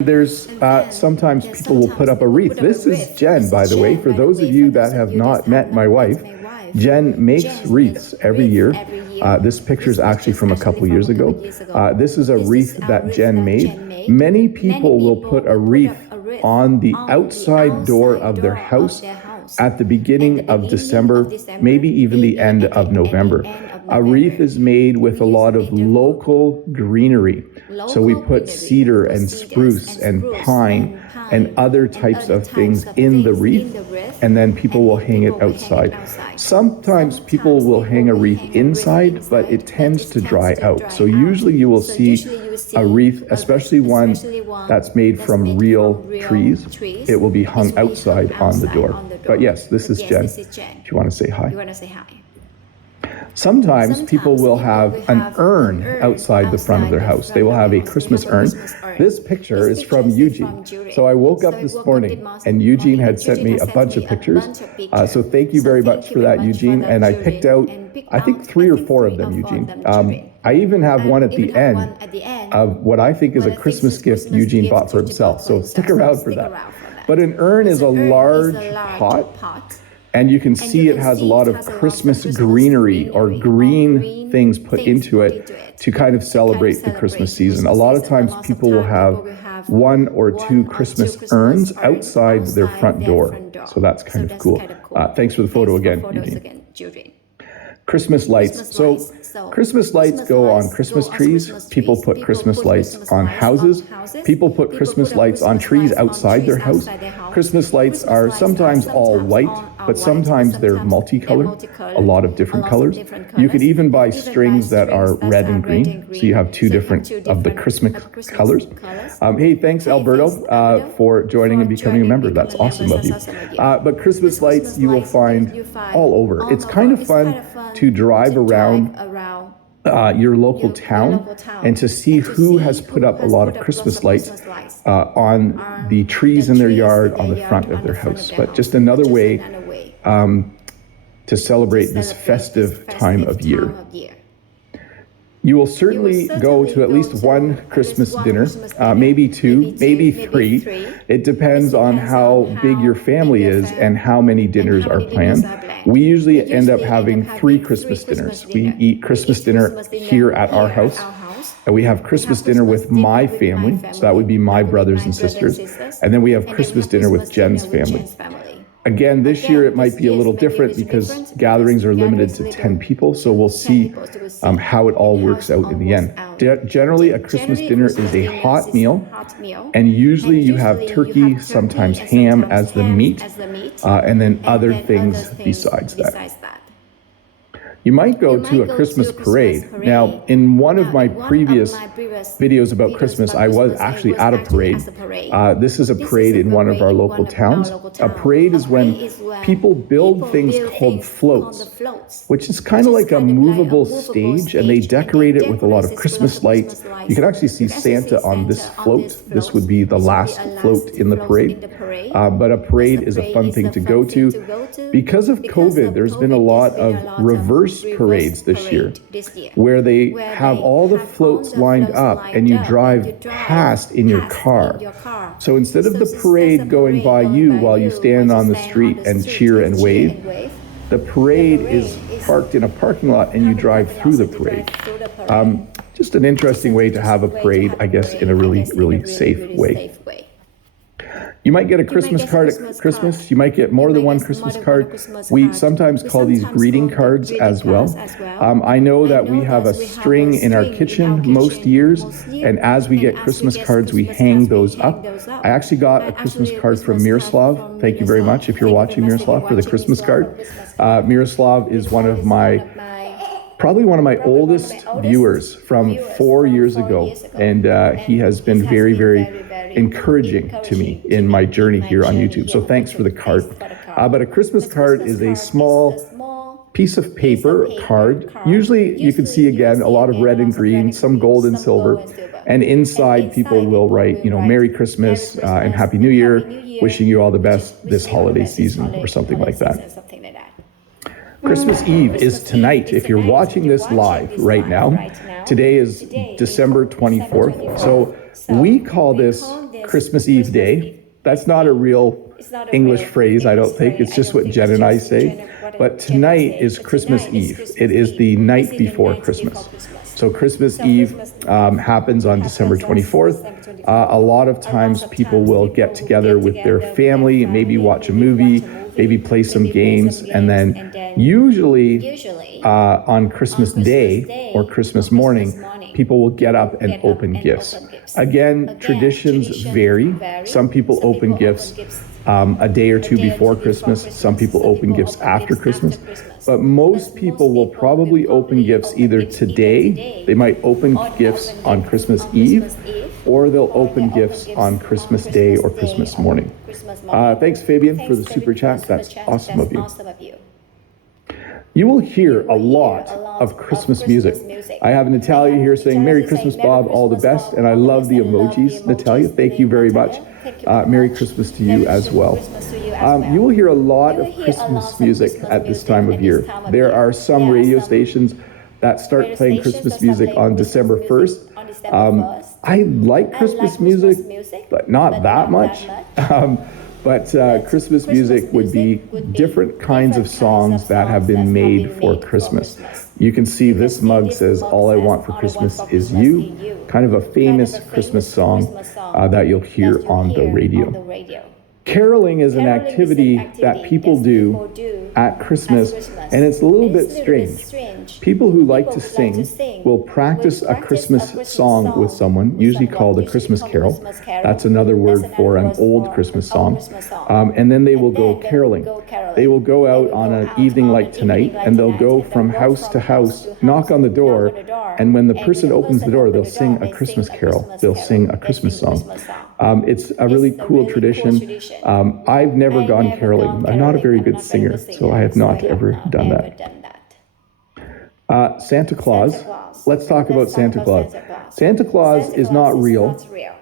There's sometimes people will put up a wreath. This is Jen, by the way. For those of you that have not met my wife, Jen makes wreaths every year. This picture is actually from a couple years ago. This is a wreath that Jen made. Many people will put a wreath on the outside door of their house at the beginning of December, maybe even the end of November. A wreath is made with a lot of local greenery. So we put cedar and spruce and pine and other types of things in the wreath, and then people will hang it outside. Sometimes people will hang a wreath inside, but it tends to dry out. So usually you will see a wreath, especially one that's made from real trees, it will be hung outside on the door. But yes, this is Jen. If you want to say hi. Sometimes people will have an urn outside the front of their house. They will have a Christmas urn. This picture is from Eugene. So I woke up this morning and Eugene had sent me a bunch of pictures. So thank you very much for that, Eugene. And I picked out, I think 3 or 4 of them, Eugene. I even have one at the end of what I think is a Christmas gift Eugene bought for himself. So stick around for that. But an urn is a large pot. And you can see it has a lot of Christmas greenery or green things put into it to kind of celebrate the Christmas season. A lot of times people will have 1 or 2 Christmas urns outside their front door. So that's kind of cool. Thanks for the photo again, Eugene. Christmas lights. So Christmas lights go on Christmas trees. People put Christmas lights on houses. People put Christmas lights on trees outside their house. Christmas lights are sometimes all white, but sometimes they're multicolored, a lot of different colors. You could even buy strings that are red and green, so you have 2 different of the Christmas colors. Hey, thanks Alberto for joining and becoming a member. That's awesome of you. But Christmas lights you will find all over. It's kind of fun to drive around your local town and to see who has put up a lot of Christmas lights on the trees in their yard, on the front of their house. But just another way to celebrate this festive time of year. You will certainly go to at least 1 Christmas dinner, maybe 2, maybe 3. It depends on how big your family is and how many dinners are planned. We usually end up having 3 Christmas dinners. We eat Christmas dinner here at our house, and we have Christmas dinner with my family, so that would be my brothers and sisters, and then we have Christmas dinner with Jen's family. Again, this year it might be a little different because gatherings are limited to 10 people, so we'll see how it all works out in the end. Generally, a Christmas dinner is a hot meal, and usually you have turkey, sometimes ham as the meat, and then other things besides that. You might go to a Christmas parade. Now, in one of my previous videos about Christmas, I was actually at a parade. This is a parade in one of our local towns. A parade is when people build things called floats, which is kind of like a movable stage, and they decorate it with a lot of Christmas lights. You can actually see Santa on this float. This would be the last float in the parade. But a parade is a fun thing to go to. Because of COVID, there's been a lot of reverse parades this year where they have all the floats lined up and you drive past in your car. So instead of the parade going by you while you stand on the street and cheer and wave, the parade is parked in a parking lot and you drive through the parade. Just an interesting way to have a parade, I guess, in a really, really safe way. You might get a Christmas card at Christmas. You might get more than 1 Christmas card. We sometimes call these greeting cards as well. I know that we have a string in our kitchen most years, and as we get Christmas cards, we hang those up. I actually got a Christmas card from Miroslav. Thank you very much if you're watching, Miroslav, for the Christmas card. Miroslav is probably one of my oldest viewers from 4 years ago, and he has been very, very encouraging to me in my journey here on YouTube. So thanks for the card. But a Christmas card is a small piece of paper card. Usually you can see again a lot of red and green, some gold and silver, and inside people will write, Merry Christmas and Happy New Year, wishing you all the best this holiday season or something like that. Christmas Eve is tonight. If you're watching this live right now, today is December 24th. So we call this Christmas Eve day. That's not a real English phrase, I don't think. It's just what Jen and I say. But tonight is Christmas Eve. It is the night before Christmas. So Christmas Eve happens on December 24th. A lot of times people will get together with their family, maybe watch a movie, maybe play some games, and then usually on Christmas Day or Christmas morning, people will get up and open gifts. Again, traditions vary. Some people open gifts a day or two before Christmas. Some people open gifts after Christmas. But most people will probably open gifts either today, they might open gifts on Christmas Eve, or they'll open gifts on Christmas Day or Christmas morning. Thanks, Fabian, for the super chat. That's awesome of you. You will hear a lot of Christmas music. I have Natalia here saying, Merry Christmas, Bob, all the best. And I love the emojis, Natalia. Thank you very much. Merry Christmas to you as well. You will hear a lot of Christmas music at this time of year. There are some radio stations that start playing Christmas music on December 1st. I like Christmas music, but not that much. But Christmas music would be different kinds of songs that have been made for Christmas. You can see this mug says, All I Want for Christmas Is You, kind of a famous Christmas song that you'll hear on the radio. Caroling is an activity that people do at Christmas, and it's a little bit strange. People who like to sing will practice a Christmas song with someone, usually called a Christmas carol. That's another word for an old Christmas song. And then they will go caroling. They will go out on an evening like tonight, and they'll go from house to house, knock on the door, and when the person opens the door, they'll sing a Christmas carol. They'll sing a Christmas song. It's a really cool tradition. I've never gone caroling. I'm not a very good singer, so I have not ever done that. Santa Claus. Let's talk about Santa Claus. Santa Claus is not real.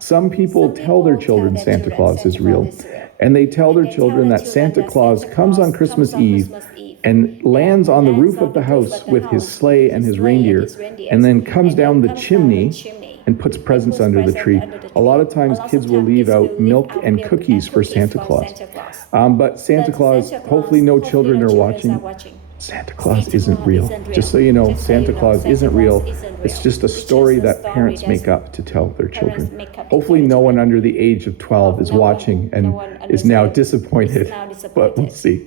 Some people tell their children Santa Claus is real, and they tell their children that Santa Claus comes on Christmas Eve and lands on the roof of the house with his sleigh and his reindeer, and then comes down the chimney and puts presents under the tree. A lot of times kids will leave out milk and cookies for Santa Claus. But Santa Claus, hopefully no children are watching. Santa Claus isn't real. Just so you know, Santa Claus isn't real. It's just a story that parents make up to tell their children. Hopefully no one under the age of 12 is watching and is now disappointed, but we'll see.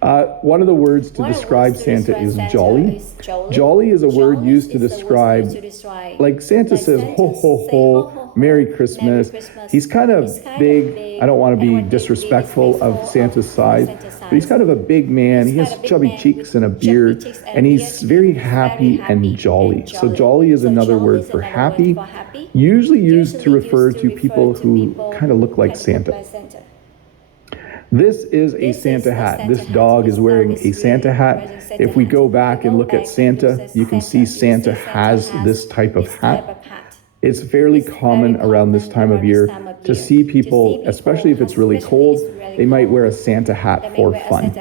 One of the words to describe Santa is jolly. Jolly is a word used to describe, like Santa says, ho, ho, ho, Merry Christmas. He's kind of big. I don't want to be disrespectful of Santa's size, but he's kind of a big man. He has chubby cheeks and a beard, and he's very happy and jolly. So jolly is another word for happy, usually used to refer to people who kind of look like Santa. This is a Santa hat. This dog is wearing a Santa hat. If we go back and look at Santa, you can see Santa has this type of hat. It's fairly common around this time of year to see people, especially if it's really cold, they might wear a Santa hat for fun.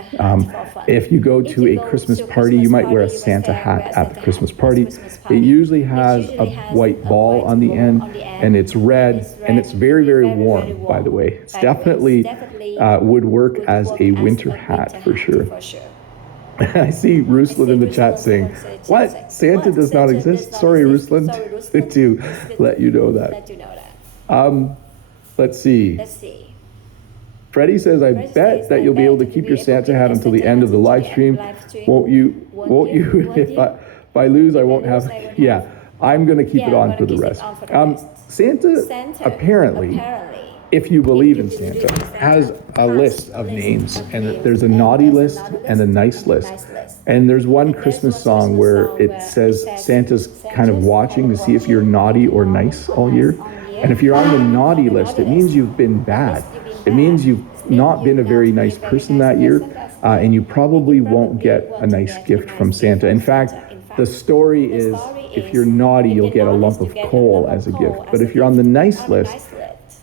If you go to a Christmas party, you might wear a Santa hat at the Christmas party. It usually has a white ball on the end, and it's red, and it's very, very warm, by the way. It's definitely would work as a winter hat for sure. I see Ruslan in the chat saying, what? Santa does not exist? Sorry, Ruslan, to let you know that. Let's see. Freddie says, I bet that you'll be able to keep your Santa hat until the end of the live stream. Won't you? If I lose, I won't have. Yeah, I'm going to keep it on for the rest. Santa, apparently, if you believe in Santa, has a list of names, and there's a naughty list and a nice list. And there's one Christmas song where it says Santa's kind of watching to see if you're naughty or nice all year. And if you're on the naughty list, it means you've been bad. It means you've not been a very nice person that year, and you probably won't get a nice gift from Santa. In fact, the story is if you're naughty, you'll get a lump of coal as a gift. But if you're on the nice list,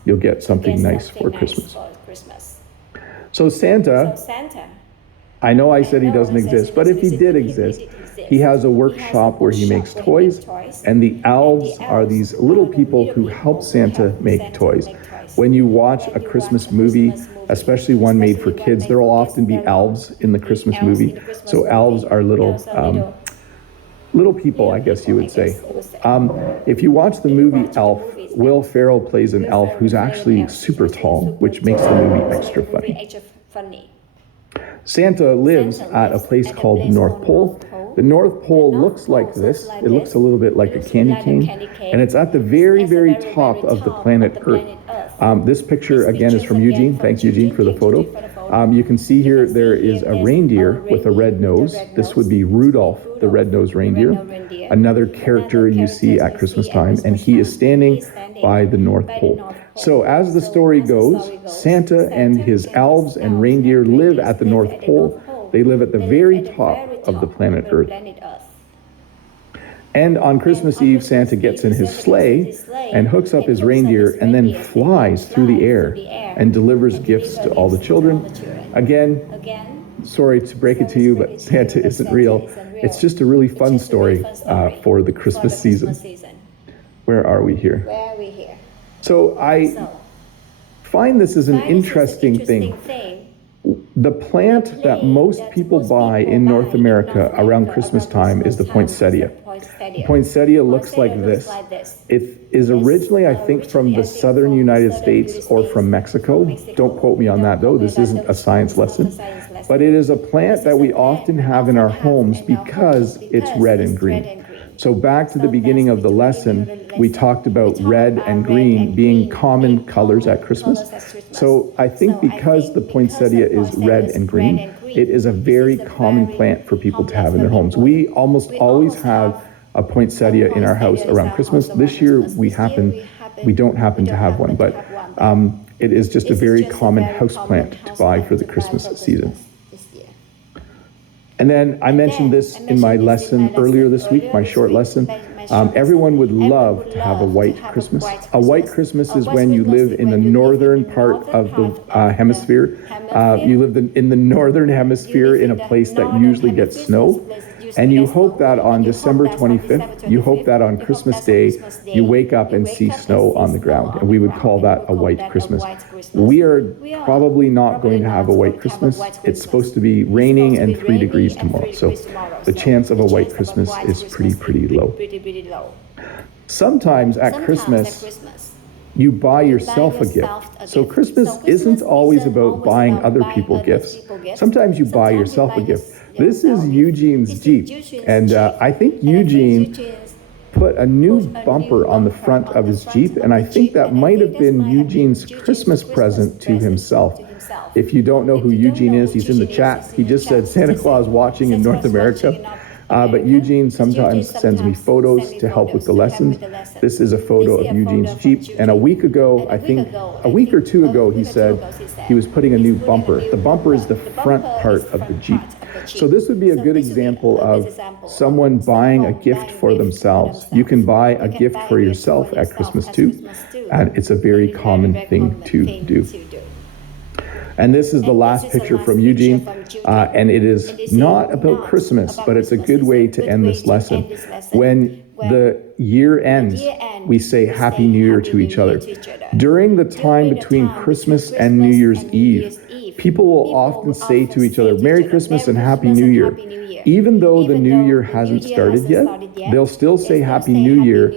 you'll get something nice for Christmas. So Santa, I know I said he doesn't exist, but if he did exist, he has a workshop where he makes toys, and the elves are these little people who help Santa make toys. When you watch a Christmas movie, especially one made for kids, there will often be elves in the Christmas movie. So elves are little people, I guess you would say. If you watch the movie Elf, Will Ferrell plays an elf who's actually super tall, which makes the movie extra funny. Santa lives at a place called the North Pole. The North Pole looks like this. It looks a little bit like a candy cane, and it's at the very, very top of the planet Earth. This picture, again, is from Eugene. Thanks, Eugene, for the photo. You can see here there is a reindeer with a red nose. This would be Rudolph, the red-nosed reindeer, another character you see at Christmas time, and he is standing by the North Pole. So as the story goes, Santa and his elves and reindeer live at the North Pole. They live at the very top of the planet Earth. And on Christmas Eve, Santa gets in his sleigh and hooks up his reindeer and then flies through the air and delivers gifts to all the children. Again, sorry to break it to you, but Santa isn't real. It's just a really fun story for the Christmas season. Where are we here? So I find this is an interesting thing. The plant that most people buy in North America around Christmas time is the poinsettia. The poinsettia looks like this. It is originally, I think, from the southern United States or from Mexico. Don't quote me on that, though. This isn't a science lesson. But it is a plant that we often have in our homes because it's red and green. So back to the beginning of the lesson, we talked about red and green being common colors at Christmas. So I think because the poinsettia is red and green, it is a very common plant for people to have in their homes. We almost always have a poinsettia in our house around Christmas. This year we don't happen to have one, but it is just a very common house plant to buy for the Christmas season. And then I mentioned this in my lesson earlier this week, my short lesson. Everyone would love to have a white Christmas. A white Christmas is when you live in the northern part of the hemisphere. You live in the northern hemisphere in a place that usually gets snow. And you hope that on December 25th, you hope that on Christmas Day, you wake up and see snow on the ground. And we would call that a white Christmas. We are probably not going to have a white Christmas. It's supposed to be raining and 3 degrees tomorrow. So the chance of a white Christmas is pretty low. Sometimes at Christmas, you buy yourself a gift. So Christmas isn't always about buying other people gifts. Sometimes you buy yourself a gift. This is Eugene's Jeep, and I think Eugene put a new bumper on the front of his Jeep, and I think that might have been Eugene's Christmas present to himself. If you don't know who Eugene is, he's in the chat. He just said Santa Claus watching in North America. But Eugene sometimes sends me photos to help with the lessons. This is a photo of Eugene's Jeep. And a week ago, I think a week or two ago, he said he was putting a new bumper. The bumper is the front part of the Jeep. So this would be a good example of someone buying a gift for themselves. You can buy a gift for yourself at Christmas too, and it's a very common thing to do. And this is the last picture from Eugene, and it is not about Christmas, but it's a good way to end this lesson. When the year ends, we say Happy New Year to each other. During the time between Christmas and New Year's Eve, people will often say to each other, Merry Christmas and Happy New Year. Even though the new year hasn't started yet, they'll still say Happy New Year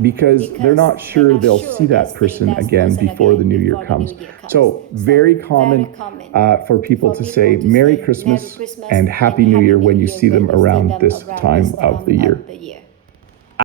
because they're not sure they'll see that person again before the new year comes. So very common for people to say Merry Christmas and Happy New Year when you see them around this time of the year.